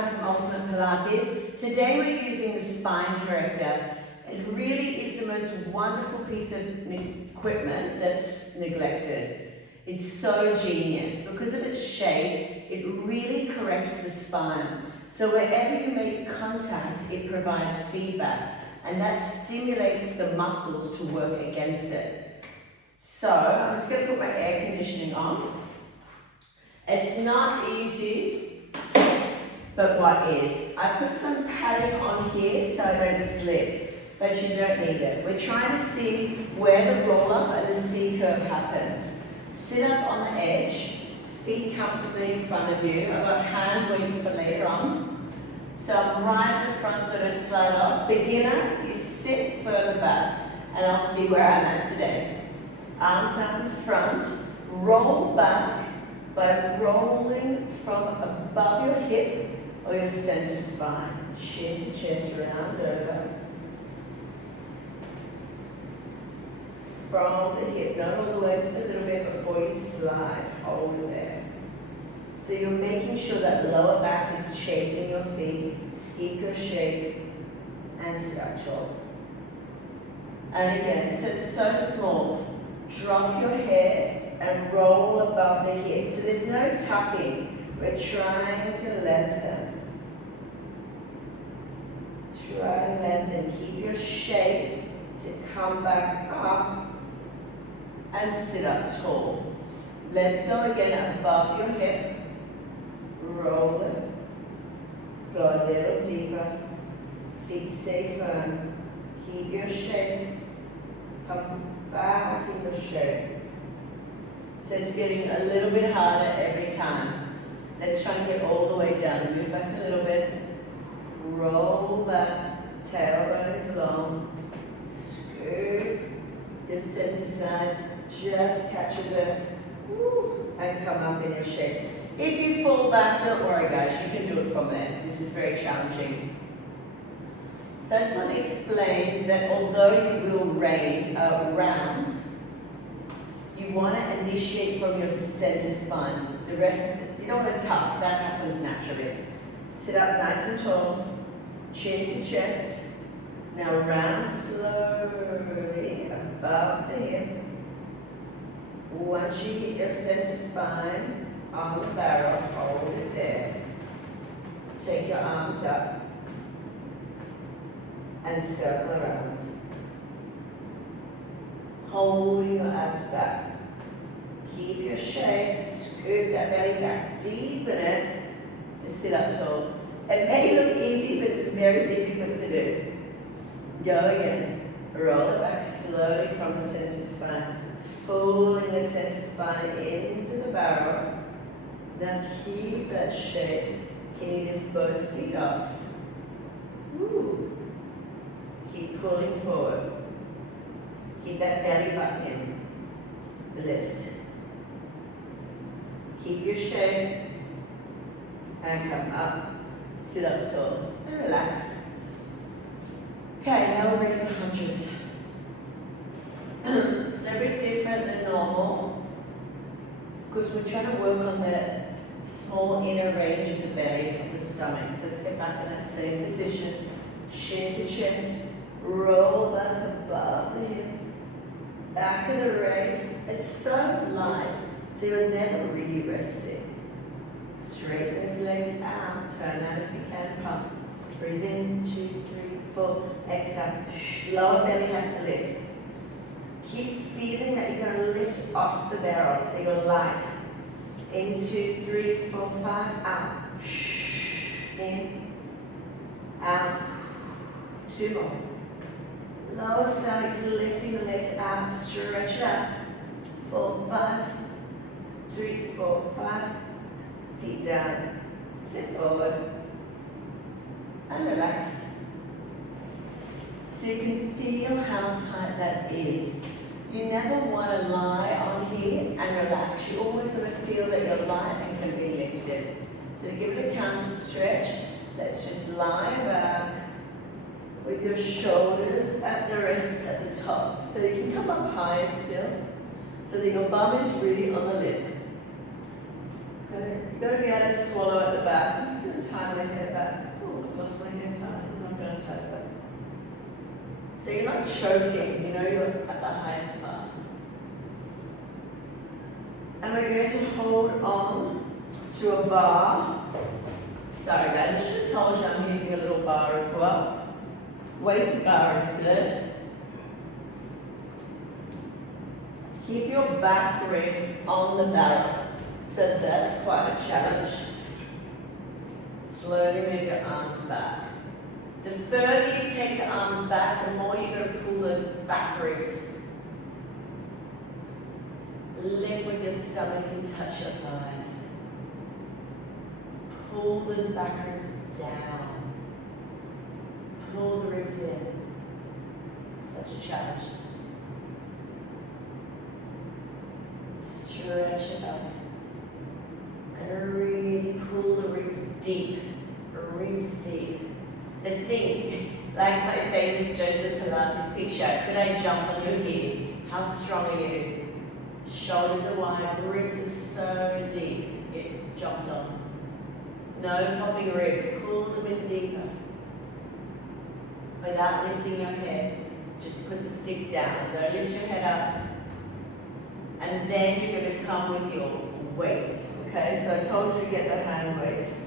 from Ultimate Pilates. Today we're using the spine corrector. It really is the most wonderful piece of equipment that's neglected. It's so genius. Because of its shape, it really corrects the spine. So wherever you make contact, it provides feedback, and that stimulates the muscles to work against it. So I'm just going to put my air conditioning on. It's not easy, but what is? I put some padding on here so I don't slip, but you don't need it. We're trying to see where the roll up and the C curve happens. Sit up on the edge, feet comfortably in front of you. I've got hand weights for later on. So I'm right at the front so I don't slide off. Beginner, you sit further back, and I'll see where I'm at today. Arms out in front, roll back by rolling from above your hip or your center spine. Chin to chest, round over. From the hip, not all the way, just a little bit before you slide. Hold it there. So you're making sure that lower back is chasing your feet. Keep your shape and stretch tall. And again, so it's so small. Drop your head and roll above the hips. So there's no tucking. We're trying to lengthen. Try and lengthen. Keep your shape to come back up and sit up tall. Let's go again above your hip. Roll it. Go a little deeper. Feet stay firm. Keep your shape. Come back in your shape. So it's getting a little bit harder every time. Let's try and get all the way down. Move back a little bit. Roll back. Tailbone is long. Scoop. Your center side just catches it. And come up in your shape. If you fall back, don't worry guys, you can do it from there. This is very challenging. So I just want to explain that although you will round, you want to initiate from your center spine. The rest, you don't want to tuck, that happens naturally. Sit up nice and tall, chin to chest. Now round slowly above the hip. Once you hit your center spine on the barrel, hold it there. Take your arms up and circle around. Holding your abs back. Keep your shape, scoop that belly back, deepen it to sit up tall. It may look easy, but it's very difficult to do. Go again. Roll it back slowly from the center spine. Pulling the center spine into the barrel. Now keep that shape. Can you lift both feet off? Ooh. Keep pulling forward. Keep that belly button in. Lift. Keep your shape. And come up. Sit up tall. And relax. Okay, now we're ready for hundreds. They're a bit different than normal because we're trying to work on the small inner range of the belly of the stomach. So let's get back in that same position. Chin to chest. Roll back above the hip. Back of the waist. It's so light, so you're never really resting. Straighten those legs out. Turn out if you can. Pump. Breathe in. 2, 3, 4. Exhale. Lower belly has to lift. Keep feeling that you're going to lift off the barrel, so you're light. In 2, 3, 4, 5. Out. In. Out. 2 more. Lower stomach's lifting the legs out. Stretch it out. 4, 5. 3, 4, 5. Feet down. Sit forward. And relax. So you can feel how tight that is. You never want to lie on here and relax. You always want to feel that you're light and can be lifted. So to give it a counter stretch, let's just lie back with your shoulders at the wrist at the top. So you can come up higher still, so that your bum is really on the lip. Good. You've got to be able to swallow at the back. I'm just going to tie my hair back. Oh, I've lost my hair tie. I'm not going to tie it back. So you're not choking, you know, you're at the highest bar. And we're going to hold on to a bar. Sorry guys, I should have told you I'm using a little bar as well. Weighted bar is good. Keep your back ribs on the barrel. So that's quite a challenge. Slowly move your arms back. The further you take the arms back, the more you're going to pull those back ribs. Lift with your stomach and touch your thighs. Pull those back ribs down. Pull the ribs in. Such a challenge. Stretch it up. And really pull the ribs deep. Ribs deep. So think, like my famous Joseph Pilates picture, could I jump on your hip? How strong are you? Shoulders are wide, ribs are so deep. It jumped on. No popping ribs, pull them in deeper. Without lifting your head, just put the stick down. Don't lift your head up. And then you're going to come with your weights. Okay, so I told you to get the hand weights.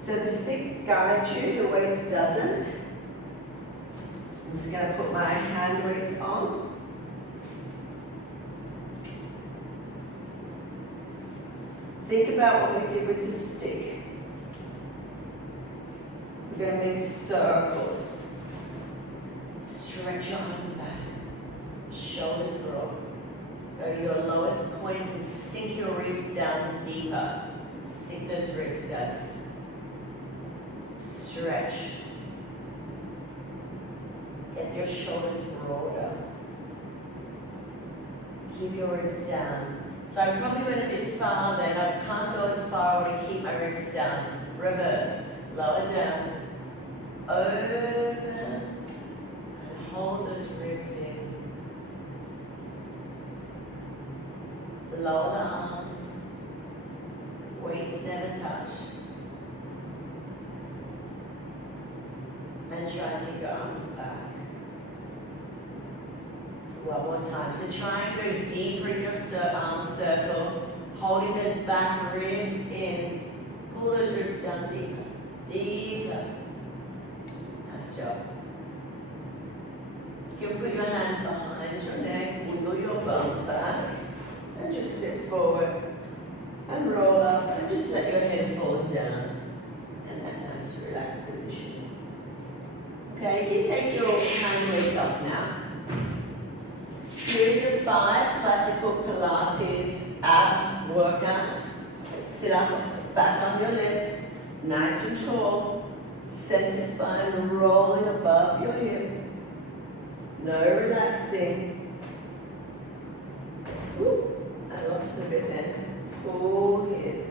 So the stick guides you, the weights doesn't. I'm just going to put my hand weights on. Think about what we did with the stick. We're going to make circles. Stretch your arms back. Shoulders broad. Go to your lowest points and sink your ribs down deeper. Sink those ribs, guys. Stretch. Get your shoulders broader. Keep your ribs down. So I probably went a bit far then. I can't go as far. I want to keep my ribs down. Reverse. Lower down. Open. And hold those ribs in. Lower the arms. Weights never touch. And try and take your arms back. One more time. So try and go deeper in your arm circle, holding those back ribs in. Pull those ribs down deeper. Deeper. Nice job. You can put your hands behind your neck, wiggle your bum back, and just sit forward and roll up and just let your head fall down in that nice relaxed position. Okay, you can take your hand weights off now. Series of 5 classical Pilates ab workouts. Sit up, back on your leg, nice and tall. Center spine rolling above your hip. No relaxing. Woo. I lost a bit then. Pull here.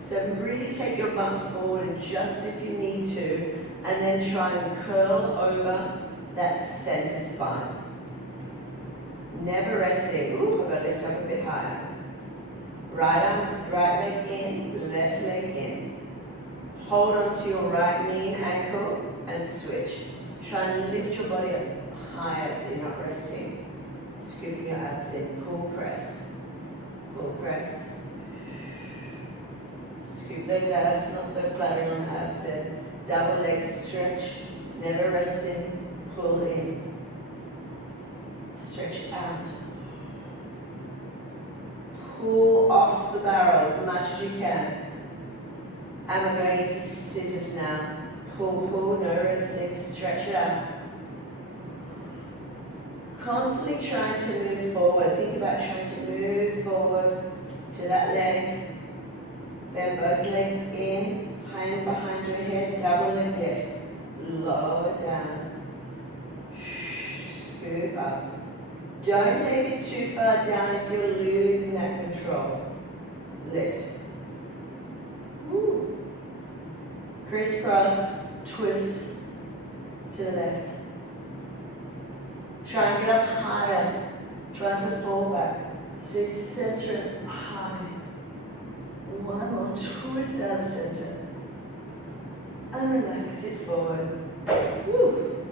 So really take your bum forward and just if you need to, and then try and curl over that center spine. Never resting. Ooh, I've got to lift up a bit higher. Right arm, right leg in, left leg in. Hold on to your right knee and ankle and switch. Try and lift your body up higher so you're not resting. Scooping your abs in. Pull, press. Pull, press. Scoop those abs, not so flattering on the abs there. Double leg stretch. Never resting. Pull in. Stretch out. Pull off the barrel as much as you can. And we're going into scissors now. Pull, pull, no resting, stretch it out. Constantly trying to move forward. Think about trying to move forward to that leg. Bend both legs in, hand behind your head, double leg lift. Lower down. Scoop up. Don't take it too far down if you're losing that control. Lift. Woo. Crisscross, twist to the left. Try and get up higher. Try to fall back. So center high. One more, twist out of center. and relax it forward. Woo.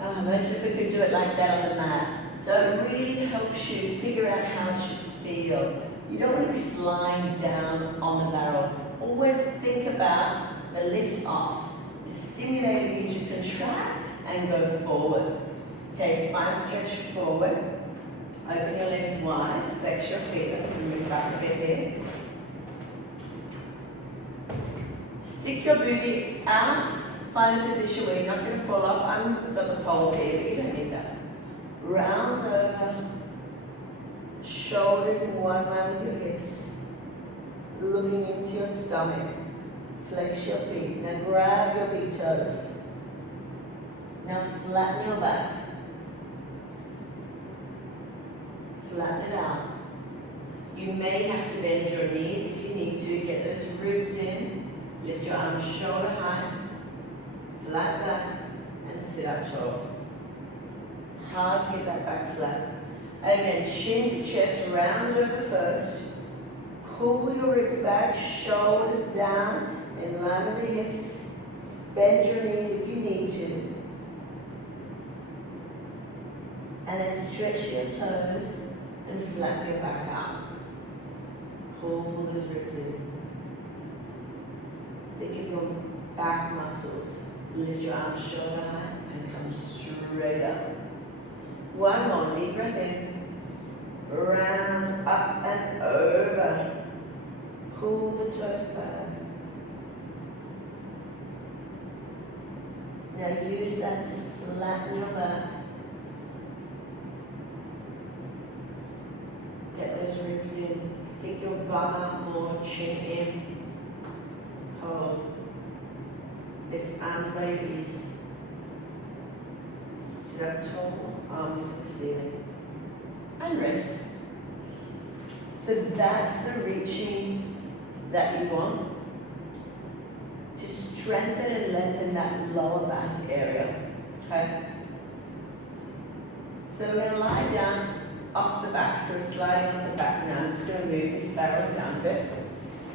Oh, imagine if we could do it like that on the mat. So it really helps you figure out how it should feel. You don't want to be just lying down on the barrel. Always think about the lift off. It's stimulating you to contract and go forward. Okay, spine stretch forward. Open your legs wide. Flex your feet until you move back a bit here. Stick your booty out. Find a position where you're not going to fall off. I've got the poles here, but you don't need that. Round over. Shoulders in one line with your hips. Looking into your stomach. Flex your feet. Now grab your big toes. Now flatten your back. Flatten it out. You may have to bend your knees if you need to. Get those ribs in. Lift your arms shoulder height. Flat back and sit up tall. Hard to get that back flat. And then chin to chest, round over first. Pull your ribs back, shoulders down, in line with the hips. Bend your knees if you need to. And then stretch your toes and flatten your back out. Pull those ribs in. Think of your back muscles. Lift your arms shoulder high and come straight up. One more, deep breath in. Round, up and over. Pull the toes back. Now use that to flatten your back. Get those ribs in. Stick your bum out more, chin in. Hold. Lift arms by your ears. Sit up tall, arms to the ceiling. And rest. So that's the reaching that you want to strengthen and lengthen that lower back area. Okay? So we're going to lie down off the back. So we're sliding off the back now. I'm just going to move this barrel down a bit.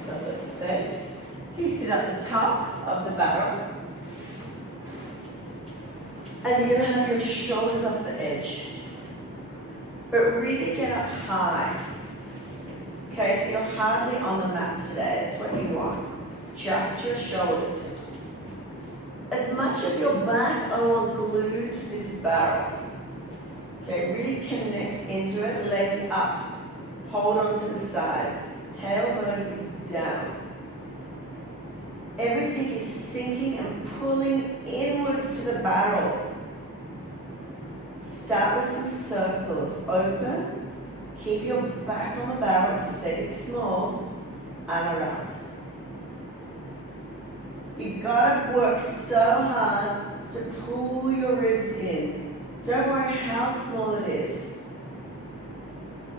So let's space. So you sit at the top of the barrel. And you're going to have your shoulders off the edge. But really get up high. Okay, so you're hardly on the mat today. That's what you want. Just your shoulders. As much of your back I want glued to this barrel. Okay, really connect into it. Legs up. Hold on to the sides. Tailbone is down. Everything is sinking and pulling inwards to the barrel. Start with some circles. Open. Keep your back on the barrel, as I said, it's small, and around. You gotta work so hard to pull your ribs in. Don't worry how small it is.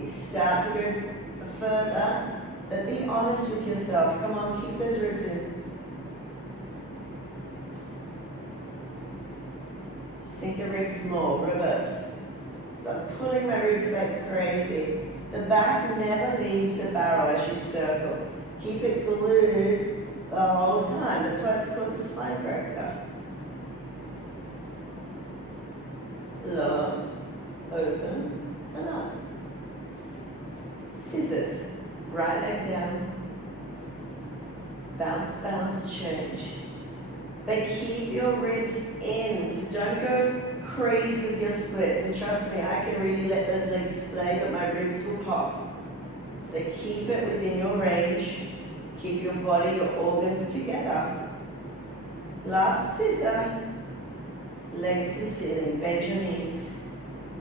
You start to go further, but be honest with yourself. Come on, keep those ribs in. Sink the ribs more, reverse. So I'm pulling my ribs like crazy. The back never leaves the barrel as you circle. Keep it glued the whole time. That's why it's called the spine corrector. Lower, open, and up. Scissors. Right leg down. Bounce, bounce, change. But keep your ribs in. So don't go crazy with your splits. And trust me, I can really let those legs splay, but my ribs will pop. So keep it within your range. Keep your body, your organs together. Last scissor. Legs to the ceiling. Bend your knees.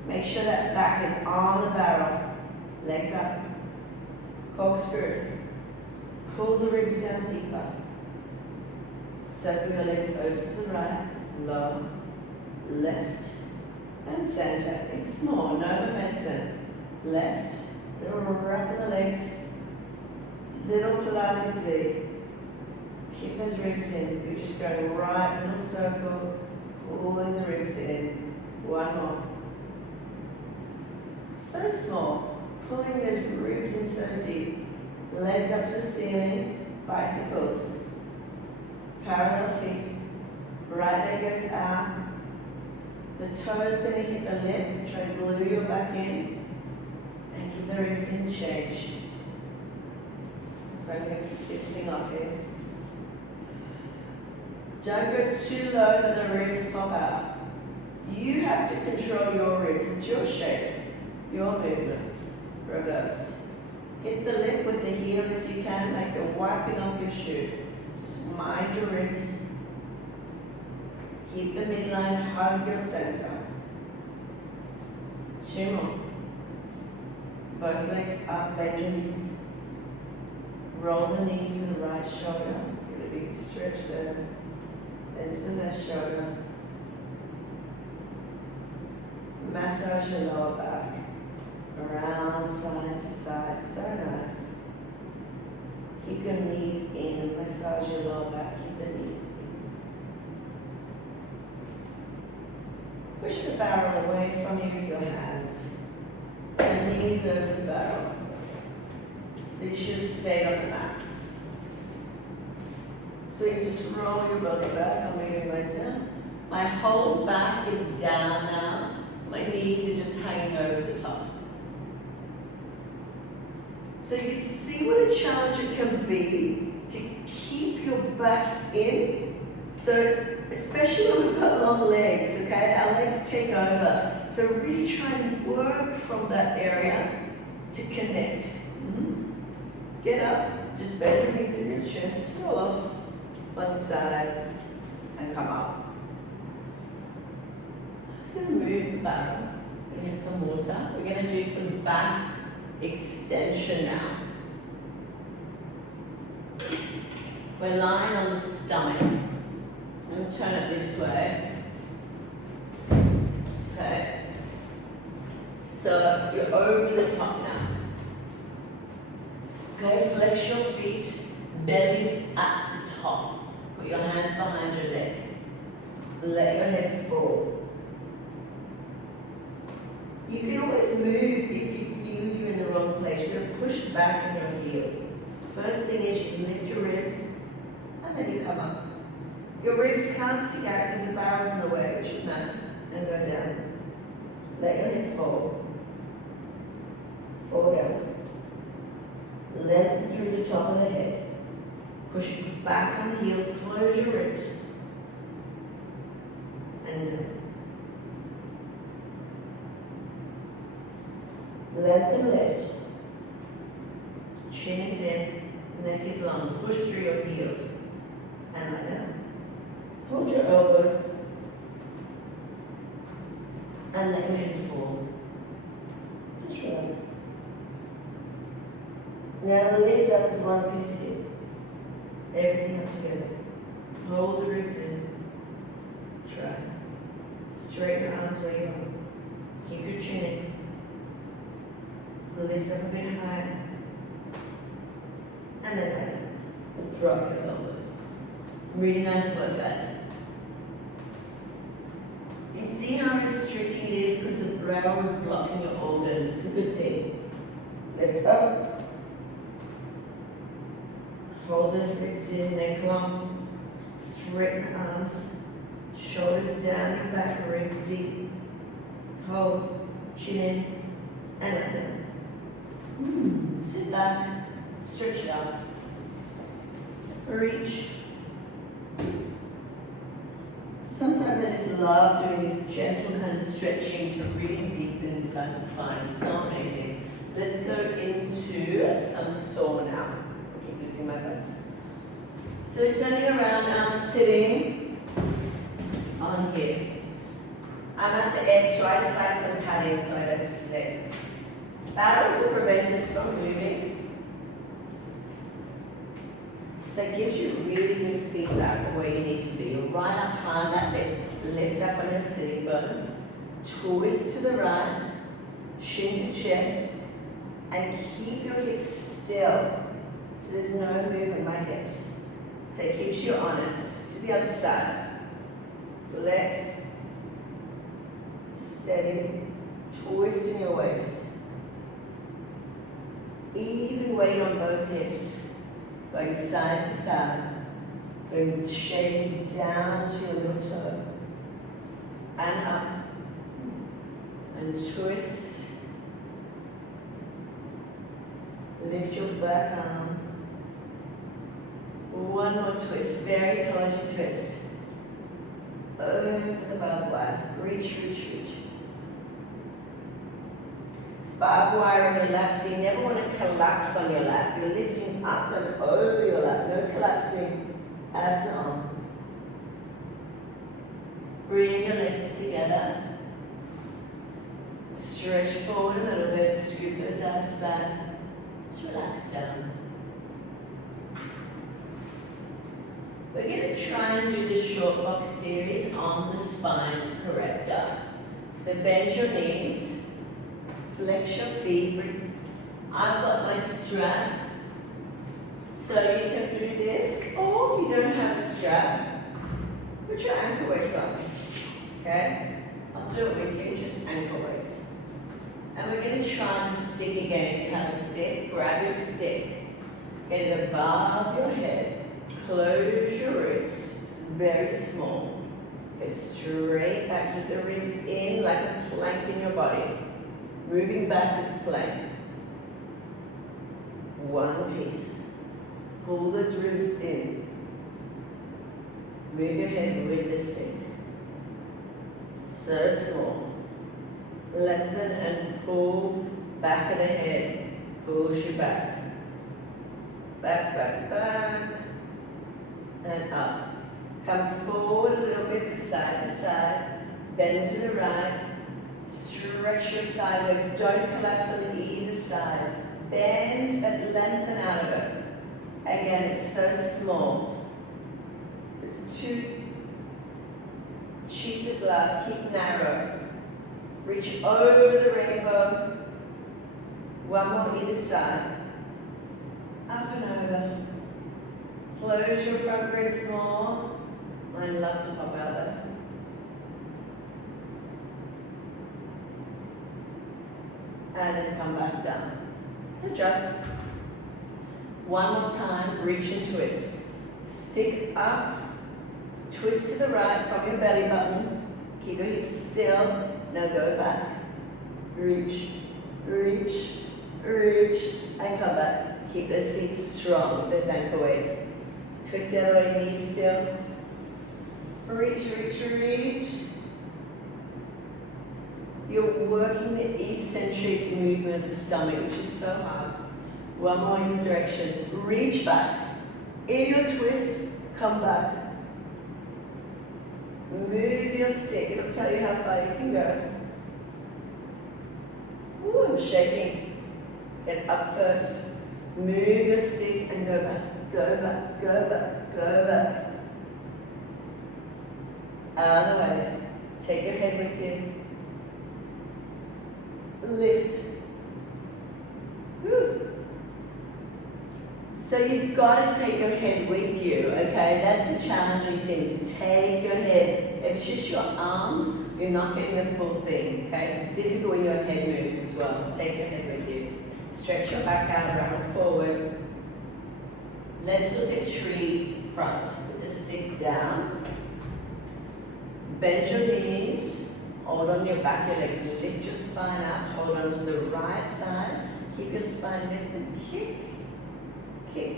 Make sure that back is on the barrel. Legs up. Corkscrew. Pull the ribs down deeper. Circle your legs over to the right, lower, left, and center. It's small, no momentum. Left, little wrap in the legs, little Pilates V. Keep those ribs in. You're just going right, little circle, pulling the ribs in. One more. So small, pulling those ribs in so deep. Legs up to the ceiling, bicycles. Parallel feet. Right leg goes out. The toe is going to hit the lip. Try to glue your back in. And keep the ribs in change. So I'm going to keep this thing off here. Don't go too low that the ribs pop out. You have to control your ribs. It's your shape, your movement. Reverse. Hit the lip with the heel if you can, like you're wiping off your shoe. Just mind your ribs. Keep the midline, hug your center. 2 more. Both legs up, bend your knees. Roll the knees to the right shoulder. Give it a big stretch there. Then to the left shoulder. Massage your lower back. Around side to side. So nice. Keep your knees in and massage your lower back. Keep the knees in. Push the barrel away from you with your hands. And knees over the barrel. So you should have stayed on the mat. So you just roll your body back. I'm moving right down. My whole back is down now. My knees are just hanging over the top. So you see what a challenge it can be to keep your back in. So especially when we've got long legs, okay? Our legs take over. So really try and work from that area to connect. Get up, just bend your knees in your chest, roll off one side, and come up. Just going to move the barrel. We're going to get some water. We're going to do some back extension now. We're lying on the stomach. I'm going to turn it this way. Okay. So you're over the top now. Okay, flex your feet, belly's at the top. Put your hands behind your leg. Let your head fall. You can always move if you feel you're in the wrong place. You're going to push back on your heels. First thing is you lift your ribs, and then you come up. Your ribs can't stick out because the barrel's in the way, which is nice. And go down. Let your head fall. Fall down. Lengthen through the top of the head. Push back on the heels, close your ribs. And down. Lengthen left. Chin is in, neck is long. Push through your heels. And lie down. Hold your elbows. And let your head fall. Just relax. Now the lift up is one piece here. Everything up together. Hold the ribs in. Try. Straighten your arms where you are. Keep your chin in. Lift up a bit higher. And then lie down. Drop your elbows. Really nice work, guys. You see how restricting it is because the brow is blocking your organs. It's a good thing. Lift up. Hold those ribs in, neck long. Straighten the arms. Shoulders down your back, ribs deep. Hold, chin in, and lie down. Sit back, stretch it out. Reach. Sometimes I just love doing this gentle kind of stretching to really deepen inside the spine. It's so amazing. Let's go into some saw now. I keep losing my buttons. So turning around now, sitting on here. I'm at the edge, so I just like some padding so I don't slip. That will prevent us from moving. So it gives you really good feedback of where you need to be. You're right up high on that bit. Lift up on your sitting bones. Twist to the right. Chin to chest. And keep your hips still. So there's no movement in my hips. So it keeps you honest. To the other side. Flex. Steady. Twist in your waist. Even weight on both hips. Going side to side. And shading down to your little toe. And up. And twist. Lift your back arm. One more twist. Very tall as you twist. Over the barbed wire. Reach, reach, reach. It's barbed wire on your lap, so you never want to collapse on your lap. You're lifting up and over your lap. No collapsing. Abs on. Bring your legs together. Stretch forward a little bit. Scoop those abs back. Just relax down. We're going to try and do the short box series on the spine corrector. So bend your knees, flex your feet. I've got my strap, so you can do this, or if you don't have a strap, put your ankle weights on. Okay? I'll do it with you, just ankle weights. And we're going to try the stick again. If you have a stick, grab your stick, get it above your head. Close your ribs, it's very small. Go straight back, keep the ribs in like a plank in your body. Moving back is plank. One piece. Pull those ribs in. Move your head with the stick. So small. Lengthen and pull back of the head. Push you back. Back, back, back. And up. Come forward a little bit to side, bend to the right, stretch your sideways, don't collapse on either side. Bend but lengthen out of it. Again, it's so small. 2 sheets of glass, keep narrow. Reach over the rainbow. One more either side. Up and over. Close your front ribs more. Mine loves to pop out there. And then come back down. Good job. One more time, reach and twist. Stick up, twist to the right from your belly button. Keep your hips still. Now go back. Reach, reach, reach, and come back. Keep those feet strong, those ankle weights. Twist the other way, knees still. Reach, reach, reach. You're working the eccentric movement of the stomach, which is so hard. One more in the direction. Reach back. In your twist, come back. Move your stick. It'll tell you how far you can go. Ooh, I'm shaking. Get up first. Move your stick and go back. Go back, go back, go back. Out of the way. Take your head with you. Lift. Woo. So you've got to take your head with you, okay? That's the challenging thing, to take your head. If it's just your arms, you're not getting the full thing, okay? So it's difficult when your head moves as well. Take your head with you. Stretch your back out, round forward. Let's look at tree front. Put the stick down. Bend your knees. Hold on your back, your legs. Lift your spine up. Hold on to the right side. Keep your spine lifted. Kick. Kick.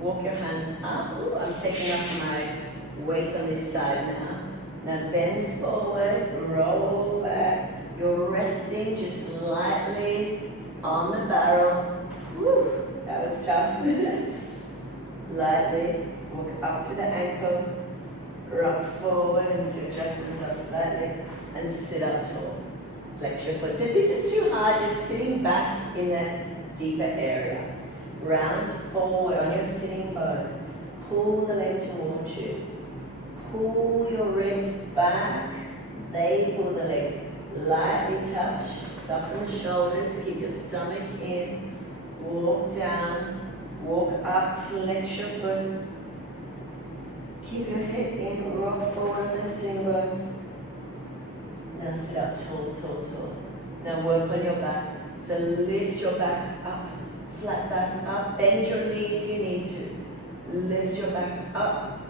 Walk your hands up. Ooh, I'm taking up my weight on this side now. Now bend forward. Roll back. You're resting just lightly on the barrel. Woo, that was tough. Lightly, walk up to the ankle, rock forward and adjust yourself slightly and sit up tall. Flex your foot. So if this is too hard, you're sitting back in that deeper area. Round forward on your sitting bones. Pull the leg towards you. Pull your ribs back. They pull the legs. Lightly touch. Soften the shoulders. Keep your stomach in. Walk down. Walk up, flex your foot. Keep your head in, rock forward on the sitting bones. Now sit up tall, tall, tall. Now work on your back. So lift your back up, flat back up. Bend your knee if you need to. Lift your back up.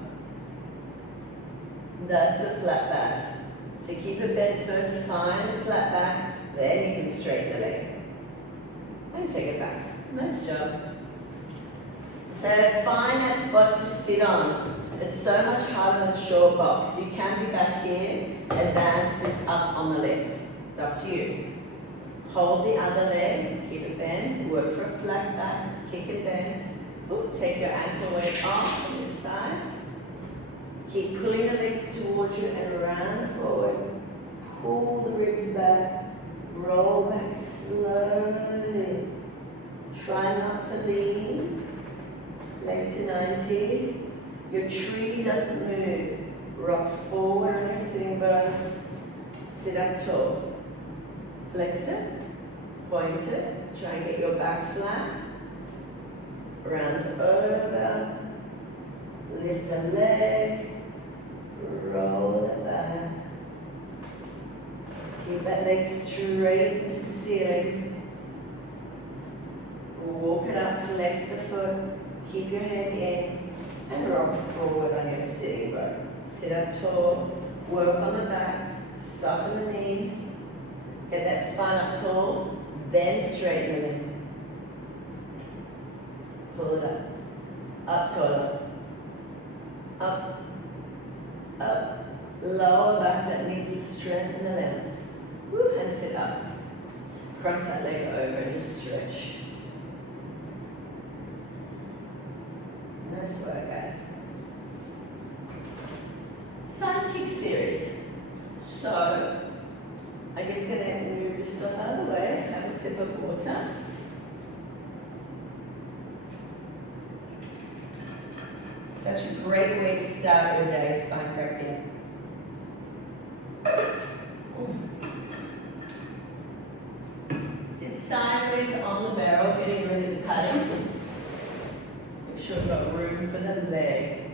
That's a flat back. So keep it bent first, find a flat back, then you can straighten the leg. And take it back. Nice job. So find that spot to sit on. It's so much harder than short box. You can be back here, advance just up on the leg. It's up to you. Hold the other leg, keep it bent, work for a flat back, kick it bent. Ooh, take your ankle weight off on this side. Keep pulling the legs towards you and round forward. Pull the ribs back, roll back slowly. Try not to lean. Leg to 90. Your tree doesn't move. Rock forward on your sitting bones. Sit up tall. Flex it. Point it. Try and get your back flat. Round over. Lift the leg. Roll it back. Keep that leg straight to the ceiling. Walk it up, flex the foot, keep your head in, and rock forward on your sitting bone. Sit up tall, work on the back, soften the knee, get that spine up tall, then straighten the knee. Pull it up taller, up, up, lower back, that needs to strengthen the length. Woo, and sit up. Cross that leg over and just stretch. Nice work, guys. Side kick series. So, I'm just going to move this stuff out of the way, have a sip of water. Such a great way to start your day, spine correcting. Sit sideways on the barrel, getting rid of the padding. Make sure you've got room for the leg.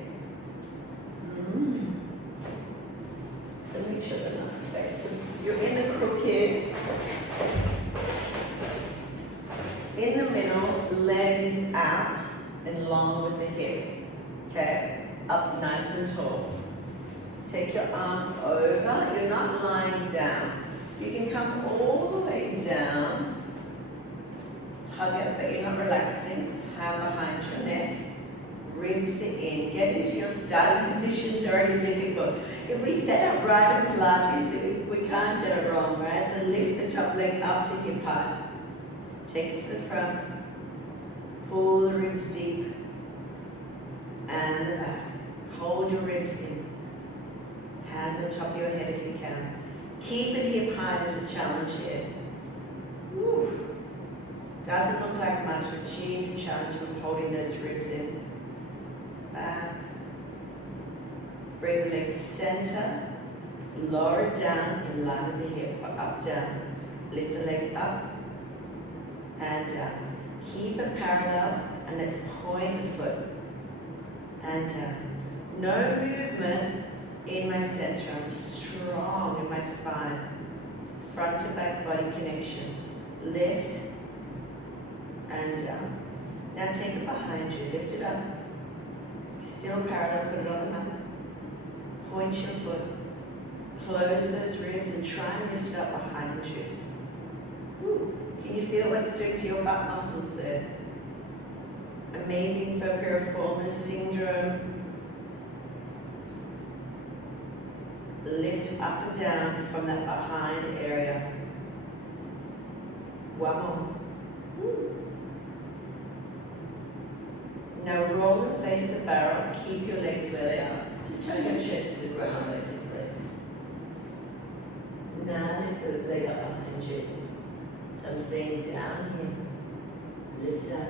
So make sure there's enough space. So you're in the crook here. In the middle, the leg is out and long with the hip. Okay? Up nice and tall. Take your arm over. You're not lying down. You can come all the way down. Hug it, but you're not relaxing. Hand behind your neck. Ribs it in. Get into your starting position. It's already difficult. If we set up right in Pilates, we can't get it wrong, right? So lift the top leg up to hip height. Take it to the front. Pull the ribs deep. And the back. Hold your ribs in. Hand on the top of your head if you can. Keep it hip height as a challenge here. Woo. Doesn't look like much, but she needs a challenge with holding those ribs in. Back. Bring the legs center. Lower it down in line with the hip for up, down. Lift the leg up and down. Keep it parallel and let's point the foot and down. No movement in my center. I'm strong in my spine. Front to back body connection. Lift and down. Now take it behind you. Lift it up. Still parallel. Put it on the mat. Point your foot. Close those ribs and try and lift it up behind you. Ooh. Can you feel what it's doing to your butt muscles there? Amazing for piriformis syndrome. Lift it up and down from that behind area. One more. Woo. Now roll and face the barrel. Keep your legs where they are. Just turn your chest to the ground, basically. Now lift the leg up behind you. So I'm staying down here. Lift it up.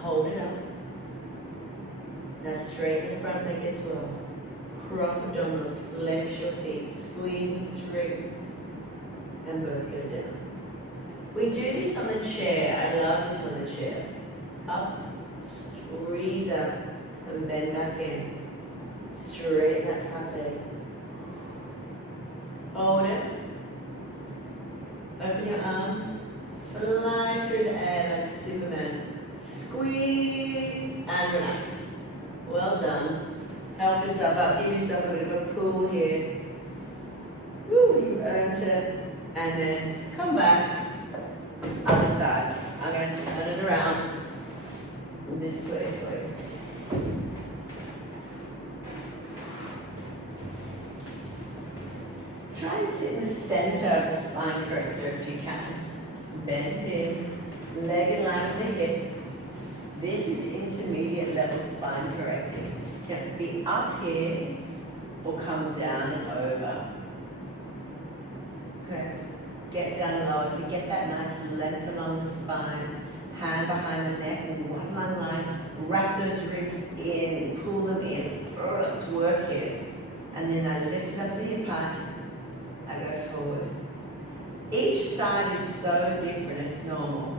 Hold it up. Now straighten the front leg as well. Cross abdominals, flex your feet, squeeze and straight, and both go down. We do this on the chair. I love this on the chair. Up, squeeze up, and bend back in. Straighten that front leg. Hold it. Open your arms. Fly through the air like Superman. Squeeze and relax. Well done. Help yourself up. Give yourself a bit of a pull here. Woo, you earned it. And then come back. Other side. I'm going to turn it around this way for you. Try and sit in the center of the spine corrector if you can. Bend in, leg in line with the hip. This is intermediate level spine correcting. Can be up here or come down and over. Okay. Get down and lower, so you get that nice length along the spine. Hand behind the neck, one long line. Wrap those ribs in, pull them in. Let's work here. And then I lift it up to hip height. I go forward. Each side is so different, it's normal.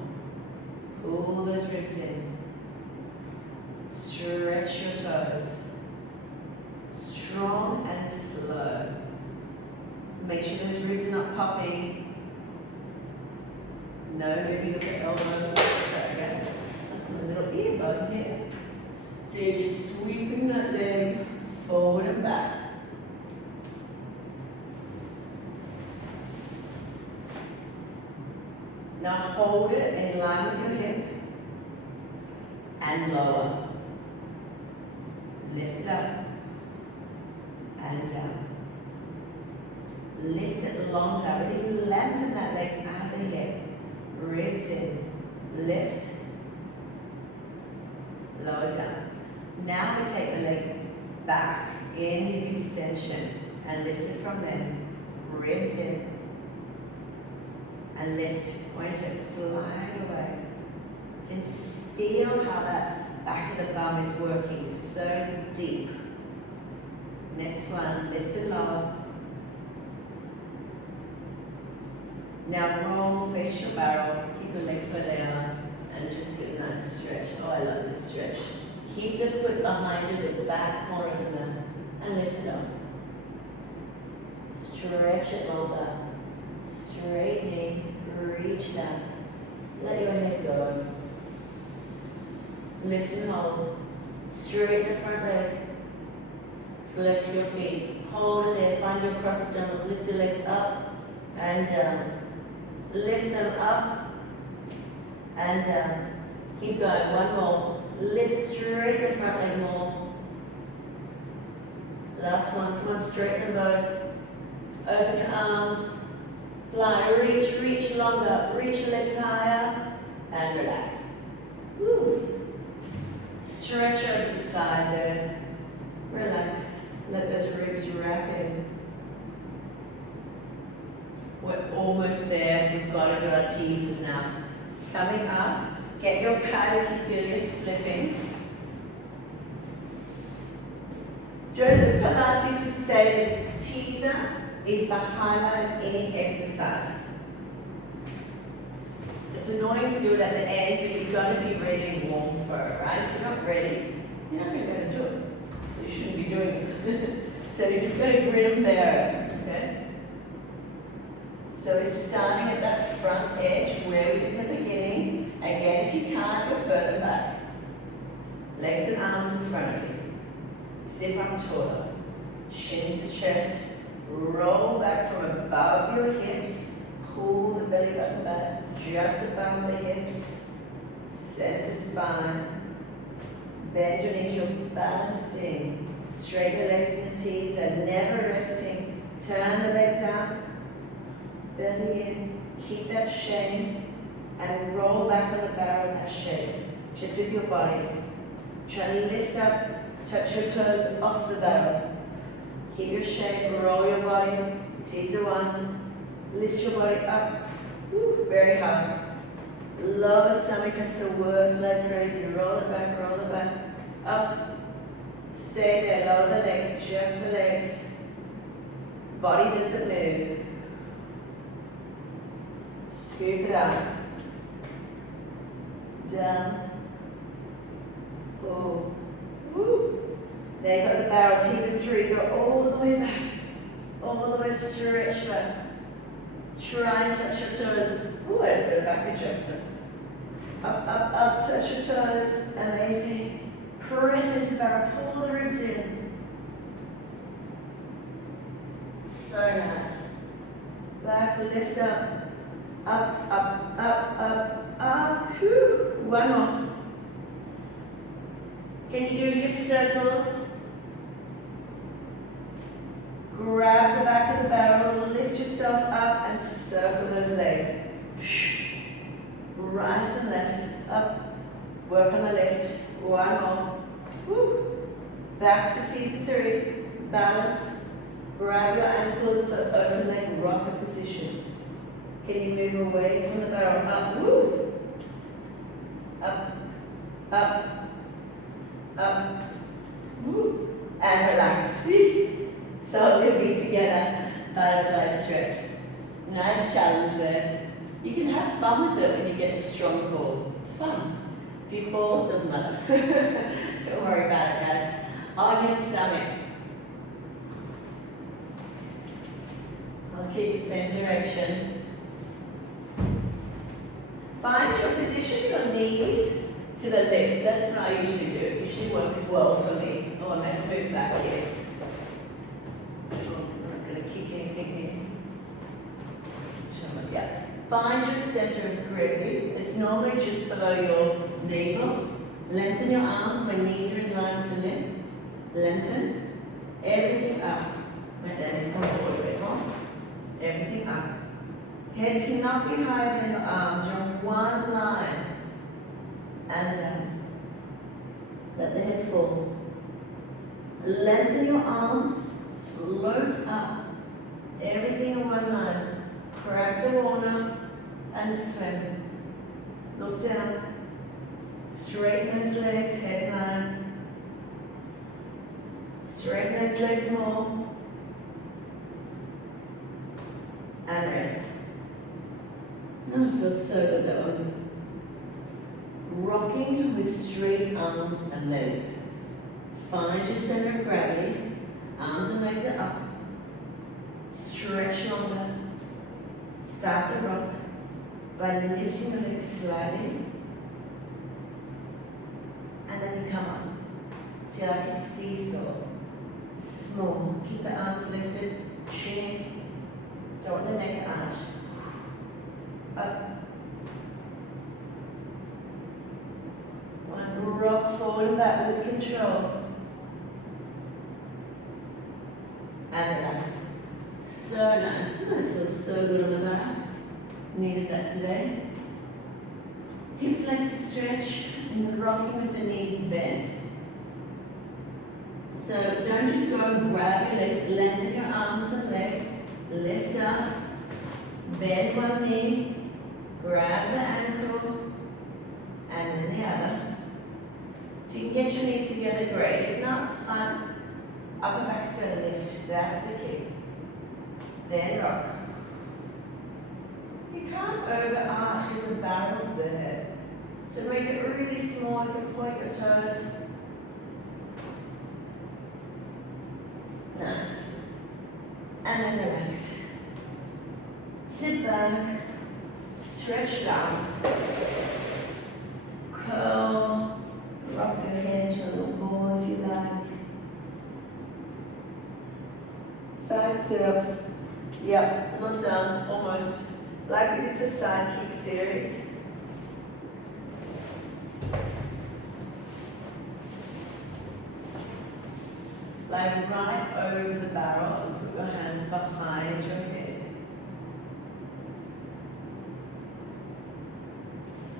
Pull those ribs in. Stretch your toes. Strong and slow. Make sure those ribs are not popping. No moving of the elbow. Sorry guys, that's a little earbud here. So you're just sweeping that leg forward and back. Now hold it in line with your hip and lower. Lift it up and down. Lift it longer. Really lengthen that leg out of the hip. Ribs in. Lift. Lower down. Now we take the leg back in hip extension and lift it from there. Ribs in. And lift. Want to fly away. You can feel how that back of the bum is working so deep. Next one, lift it lower. Now roll, face your barrel, keep your legs where they are, and just get a nice stretch. Oh, I love this stretch. Keep the foot behind you, the back corner of the mat, and lift it up. Stretch it longer. Straight knee, reach down. Let your head go. Lift and hold. Straighten the front leg. Flex your feet. Hold it there. Find your cross abdominals. Lift your legs up and down. Lift them up and down. Keep going. One more. Lift straight the front leg more. Last one. Come on, straighten them both. Open your arms. Fly. Reach longer. Reach your legs higher and relax. Woo. Stretch over the side there. Relax. Let those ribs wrap in. We're almost there. We've got to do our teasers now. Coming up, get your pad if you feel you're slipping. Joseph Pilates would say that teaser is the highlight of any exercise. It's annoying to do it at the end, but you've got to be ready and warm for it, right? If you're not ready, you're not going to be able to do it. So you shouldn't be doing it. So you're just going to grit them there, okay? So we're starting at that front edge where we did in the beginning. Again, if you can't, go further back. Legs and arms in front of you. Sit up taller. Chin to chest. Roll back from above your hips. Pull the belly button back just above the hips. Center spine. Bend your knees, you're balancing. Straighten the legs and the tees and never resting. Turn the legs out. Belly in. Keep that shape. And roll back on the barrel in that shape. Just with your body. Try to lift up. Touch your toes off the barrel. Keep your shape. Roll your body. Teaser one. Lift your body up. Woo, very high. Lower stomach has to work like crazy. Roll it back, roll it back. Up. Stay there. Lower the legs, just the legs. Body doesn't move. Scoop it up. Down. Oh. Woo. Now you've got the barrel. Teaser three. Go all the way back. All the way stretch back. Try and touch your toes. Ooh, I just got a back adjustment. Up, up, up, touch your toes. Amazing. Press into the barrel, pull the ribs in. So nice. Back, lift up. Up, up, up, up, up. Whew. One more. Can you do hip circles? Grab the back of the barrel, lift yourself up and circle those legs. Right and left, up. Work on the lift. One more. Woo. Back to T's and 3. Balance. Grab your ankles for open leg rocker position. Can you move away from the barrel? Up. Woo. Up. Up. Up. Woo. And relax. Soles your feet together. Butterfly stretch. Nice challenge there. You can have fun with it when you get a strong core. It's fun. If you fall, it doesn't matter. Don't worry about it, guys. On your stomach. I'll keep the same direction. Find your position, your knees to the left. That's what I usually do. It usually works well for me. Oh, I have to move back here. I'm not going to kick anything here. Yeah. Find your center of gravity. It's normally just below your navel. Lengthen your arms when knees are in line with the neck. Lengthen. Everything up. My dad comes all the way on. Everything up. Head cannot be higher than your arms. You're on one line. And down. Let the head fall. Lengthen your arms. Float up. Everything in one line. Grab the water and swim. Look down. Straighten those legs, head line. Straighten those legs more. And rest. Oh, it feels so good, that one. Rocking with straight arms and legs. Find your center of gravity. Arms and legs are up. Stretch longer. Start the rock by lifting your legs slightly. And then you come up. So you're like a seesaw. Small. Keep the arms lifted. Chin. Don't want the neck arch. Up. One. Rock forward and back with control. And relax. So nice. Oh, it feels so good on the back. Needed that today. Hip flexor stretch and rocking with the knees bent. So don't just go and grab your legs, lengthen your arms and legs, lift up, bend one knee, grab the ankle, and then the other. If you can get your knees together, great. If not, it's fine. Upper back's going to lift. That's the key. Then rock. You can't overarch because the barrel's there. So make it really small. You can point your toes. Nice. And then relax. Sit back. Stretch down. Curl. Rock your head to a little ball if you like. Side sit-ups. Yep, not done, almost. Like we did for side kick series. Lie right over the barrel and put your hands behind your head.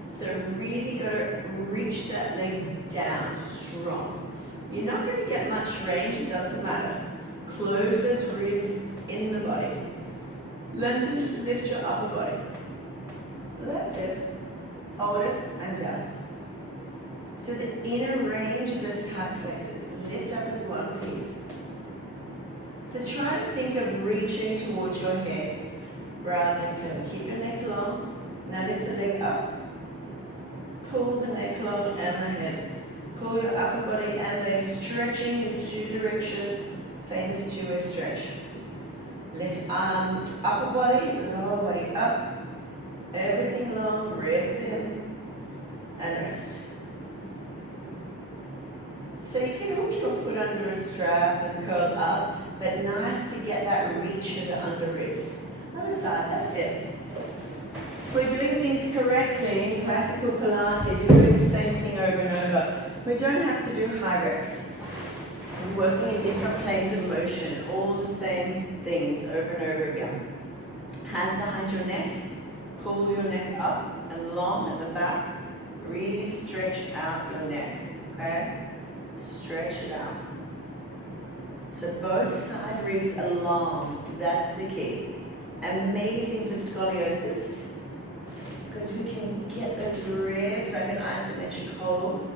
So really got to reach that leg down strong. You're not going to get much range, it doesn't matter. Close those ribs in the body. Lengthen, just lift your upper body. That's it. Hold it and down. So the inner range of those calf flexors, lift up as one piece. So try to think of reaching towards your head rather than curl. Keep your neck long. Now lift the leg up. Pull the neck long and the head. Pull your upper body and legs, stretching in two directions. Famous two-way stretch. Lift upper body, lower body up. Everything long, ribs in, and rest. So you can hook your foot under a strap and curl up, but nice to get that reach of the under ribs. Other side, that's it. If we're doing things correctly in classical Pilates, we're doing the same thing over and over. We don't have to do high reps. We're working in different planes of motion, all the same things over and over again. Hands behind your neck, pull your neck up and long at the back. Really stretch out your neck, okay? Stretch it out. So both side ribs are long, that's the key. Amazing for scoliosis, because we can get those ribs like an isometric hold.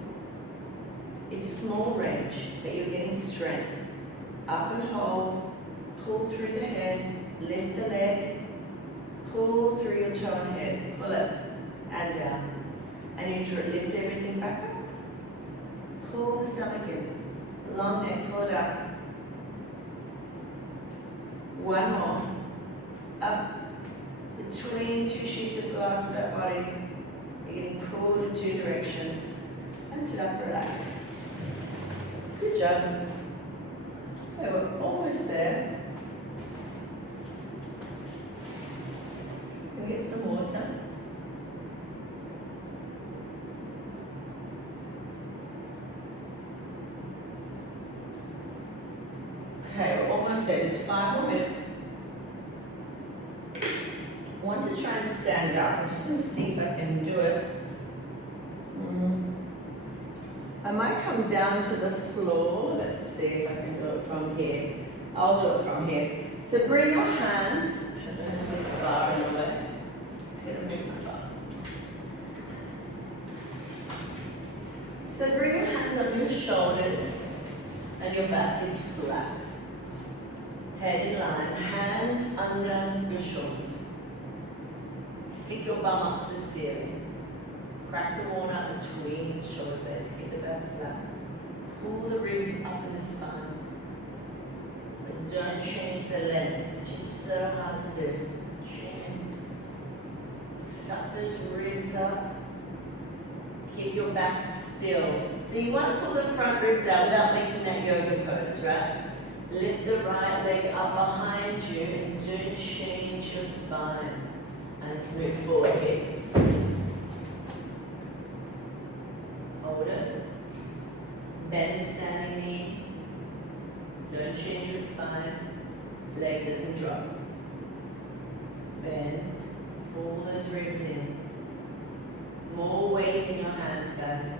It's small range, but you're getting strength. Up and hold, pull through the head, lift the leg, pull through your toe and head, pull it, and down. And you lift everything back up. Pull the stomach in, long neck, pull it up. One more, up, between two sheets of glass with that body. You're getting pulled in two directions. And sit up, relax. Good job. Okay, we're almost there. Can we get some water? Okay, we're almost there. Just 5 more minutes. I want to try and stand up. I'm just going to see if I can do it. I might come down to the floor. Let's see if I can do it from here. I'll do it from here. So bring your hands. I don't have this bar in the way. Just going to bring my bar. So bring your hands on your shoulders and your back is flat. Head in line. Hands under your shoulders. Stick your bum up to the ceiling. Crack the wall out between the shoulder blades, keep the back flat. Pull the ribs up in the spine. But don't change the length, it's just so hard to do. Chin. Suck those ribs up. Keep your back still. So you want to pull the front ribs out without making that yoga pose, right? Lift the right leg up behind you and don't change your spine. And let's move forward here. Hold it. Bend the standing knee. Don't change your spine. Leg doesn't drop. Bend. Pull those ribs in. More weight in your hands, guys.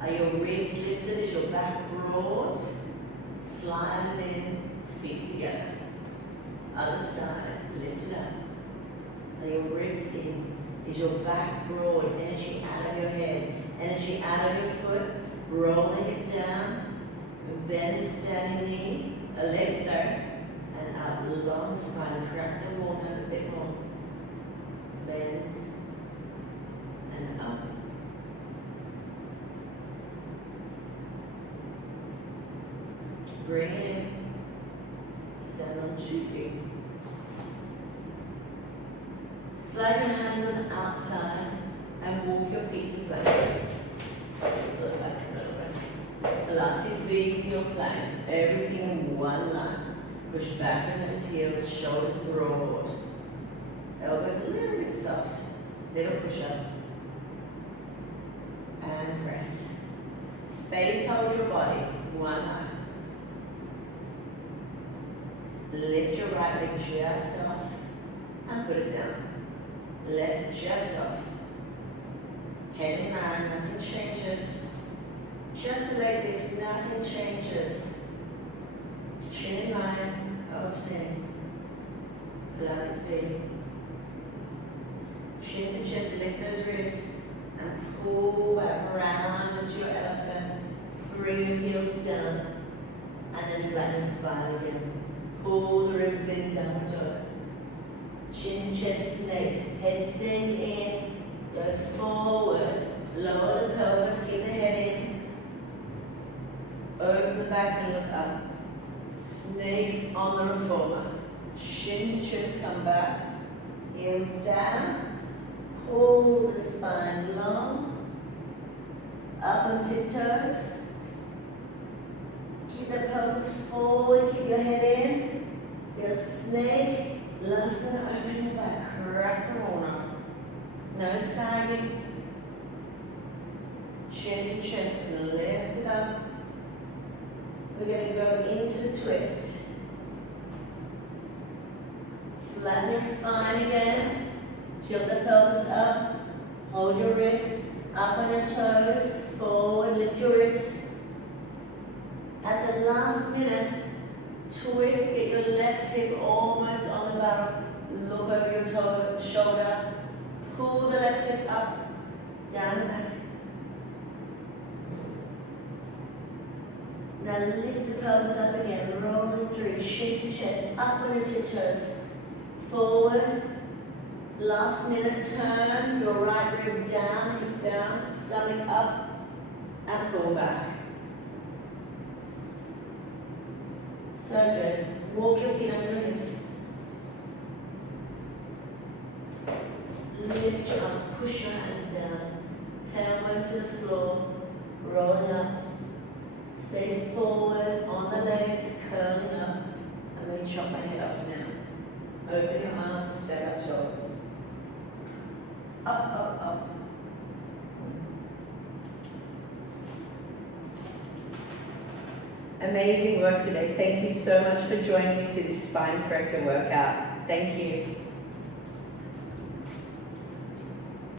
Are your ribs lifted? Is your back broad? Slide it in, feet together. Other side, lift it up. Are your ribs in? Is your back broad? Energy out of your head. Energy out of your foot. Roll the hip down. Bend the standing knee. A leg, sorry. And up. Long spine. Crack the walnut a bit more. Bend. And up. Bring it in. Stand on 2 feet. Slide your hands on the outside and walk your feet to plank. Look back a little bit. Pilates big for your plank. Everything in one line. Push back into the heels, shoulders broad. Elbows a little bit soft. Little push up. And press. Space hold your body. One line. Lift your right leg just off and put it down. Left just off. Head in line, nothing changes. Just a leg lift, nothing changes. Chin in line, alternate. Pilates big. Chin to chest, lift those ribs and pull back around into your elephant. Bring your heels down and then flatten your spine again. Pull the ribs in, downward dog. Chin to chest, snake. Head stays in. Go forward. Lower the pelvis, keep the head in. Open the back and look up. Snake on the reformer. Shin to chest, come back. Heels down. Pull the spine long. Up on tiptoes. Keep the pelvis forward, keep your head in. Your snake. Last one, open your back. Crack the corner. No sagging. Chin to chest, lift it up. We're going to go into the twist. Flatten your spine again. Tilt the pelvis up. Hold your ribs up on your toes. Forward, lift your ribs. At the last minute, twist, get your left hip almost on the barrel. Look over your toe, shoulder. Pull the left hip up, down and back. Now lift the pelvis up again, rolling through, shin to chest, up on your tiptoes. Forward. Last minute, turn your right rib down, hip down, stomach up, and pull back. So good. Walk your feet under your hips. Lift your arms, push your hands down. Tailbone to the floor, rolling up. Stay forward on the legs, curling up. I'm going to chop my head off now. Open your arms, stand up tall. Up, up, up. Amazing work today. Thank you so much for joining me for this spine corrector workout. Thank you.